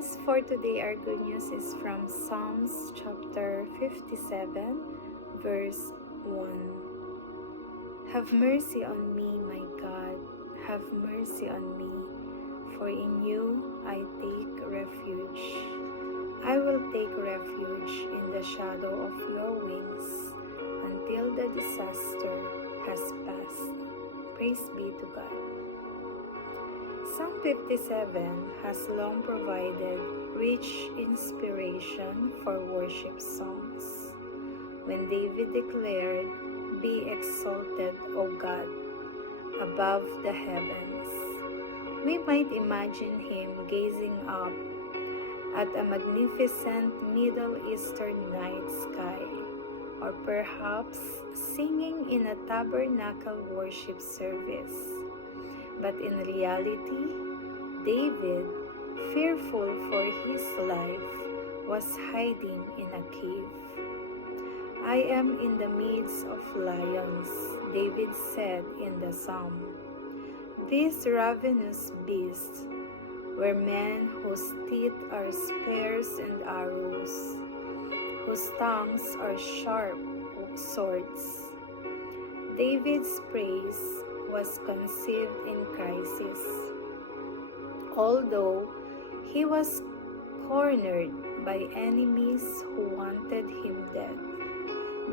news for today, our good news is from Psalms chapter 57, verse 1. Have mercy on me, my God, have mercy on me, for in you I take refuge. I will take refuge in the shadow of your wings until the disaster has passed. Praise be to God. Psalm 57 has long provided rich inspiration for worship songs. When David declared, "Be exalted, O God, above the heavens," we might imagine him gazing up at a magnificent Middle Eastern night sky, or perhaps singing in a tabernacle worship service. But in reality, David, fearful for his life, was hiding in a cave. "I am in the midst of lions," David said in the psalm. These ravenous beasts were men whose teeth are spears and arrows, whose tongues are sharp swords. David's praise was conceived in crisis. Although he was cornered by enemies who wanted him dead,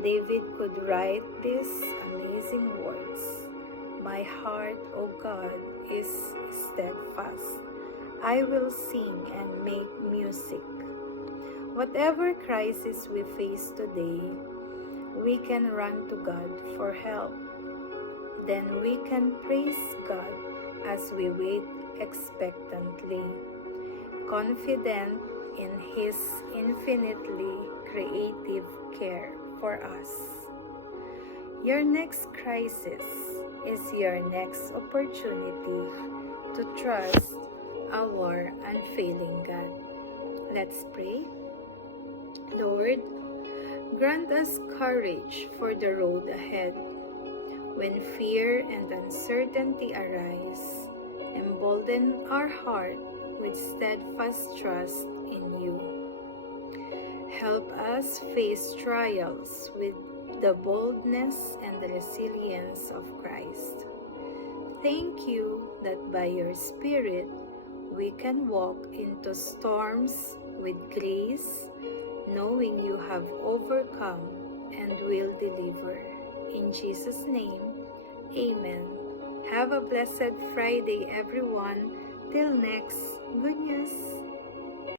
David could write these amazing words, "My heart, O God, is steadfast. I will sing and make music." Whatever crisis we face today, we can run to God for help. Then we can praise God as we wait expectantly, confident in His infinitely creative care for us. Your next crisis is your next opportunity to trust our unfailing God. Let's pray. Lord, grant us courage for the road ahead. When fear and uncertainty arise, embolden our heart with steadfast trust in you. Help us face trials with the boldness and the resilience of Christ. Thank you that by your Spirit, we can walk into storms with grace, knowing you have overcome and will deliver. In Jesus' name, Amen. Have a blessed Friday, everyone. Till next, good news.